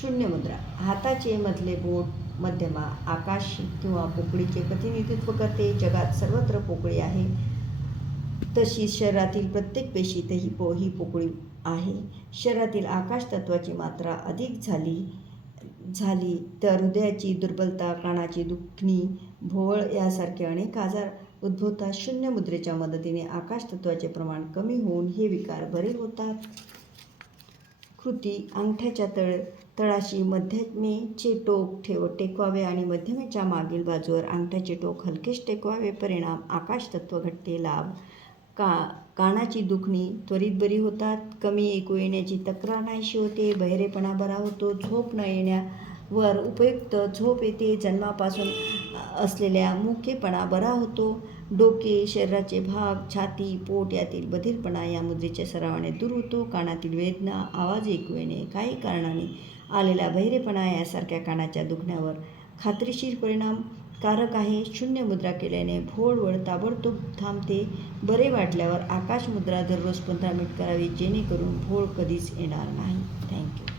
शून्य मुद्रा. हाताचे मधले बोट मध्यमा आकाश किंवा पोकळीचे प्रतिनिधित्व करते. जगात सर्वत्र पोकळी आहे, तशी शरीरातील प्रत्येक पेशीतही ही पोकळी आहे. शरीरातील आकाश तत्वाची मात्रा अधिक झाली तर हृदयाची दुर्बलता, कानाची दुखणी, भोवळ यासारखे अनेक आजार उद्भवतात. शून्य मुद्रेच्या मदतीने आकाश तत्वाचे प्रमाण कमी होऊन हे विकार बरे होतात. कृती: अंगठ्याच्या तळाशी मध्यमेचे टोक टेकवावे आणि मध्यमेच्या मागील बाजूवर अंगठ्याचे टोक हलकेच टेकवावे. परिणाम: आकाश तत्व घटते. लाभ: कानाची दुखणी त्वरित बरी होतात. कमी ऐकू येण्याची तक्रार नाहीशी होते. बहिरेपणा बरा होतो. झोप न येण्यावर उपयुक्त झोप येते. जन्मापासून असलेला मुकेपणा बरा होतो. डोके, शरीराचे भाग, छाती, पोट यातील बधिरपणा या मुद्रेच्या सरावाने दूर होतो. कानातील वेदना, आवाज ऐकू येणे, काही कारणाने आलेला बहिरेपणा यासारख्या कानाच्या दुखण्यावर खात्रीशीर परिणामकारक आहे. शून्य मुद्रा केल्याने भोवळ ताबडतोब थांबते. बरे वाटल्यावर आकाश मुद्रा दररोज 15 मिनिट करावी, जेणेकरून भोवळ कधीच येणार नाही. थँक्यू.